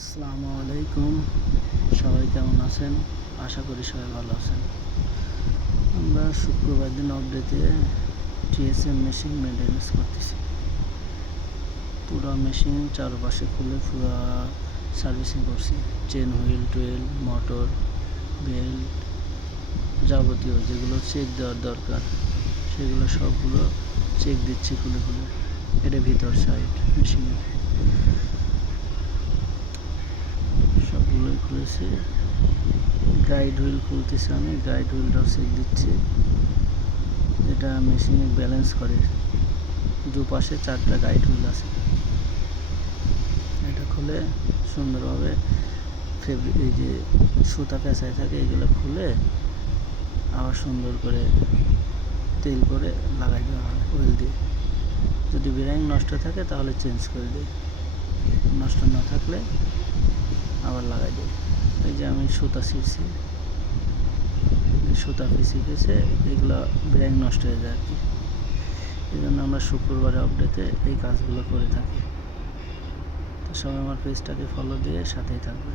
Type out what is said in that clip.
আসসালামু আলাইকুম। সবাই কেমন আছেন? আশা করি সবাই ভালো আছেন। আমরা শুক্রবার দিন আপডেটে টিএসএম মেশিন মেনটেন্যান্স করতেছি। পুরো মেশিন চারপাশে খুলে পুরো সার্ভিসিং করছি। চেন হুইল টুয়েল মোটর বেল্ট যাবতীয় যেগুলো চেক দেওয়ার দরকার সেগুলো সবগুলো চেক দিচ্ছি খুলে খুলে। এটা ভিতর সাইড মেশিনের সবগুলোই খুলেছি। গাইড হুইল খুলতেছি, আমি গাইড হুইলটাও চেক দিচ্ছি। এটা মেশিনে ব্যালেন্স করে, দুপাশে 4টা গাইড হুইল আছে। এটা খুলে সুন্দরভাবে এই যে সুতা পেঁচায় থাকে এগুলো খুলে আবার সুন্দর করে তেল করে লাগাই দেওয়া হয় অয়েল দিয়ে। যদি বেয়ারিং নষ্ট থাকে তাহলে চেঞ্জ করে দিই, নষ্ট না থাকলে আবার লাগাই দিই। এই যে আমি সুতা ছিঁড়ছি, সুতা পিছে এগুলো বেয়ারিং নষ্ট হয়ে যায় আর কি। এই জন্য আমরা শুক্রবারে আপডেটে এই কাজগুলো করে থাকি। তো সবাই আমার পেজটাকে ফলো দিয়ে সাথেই থাকবে।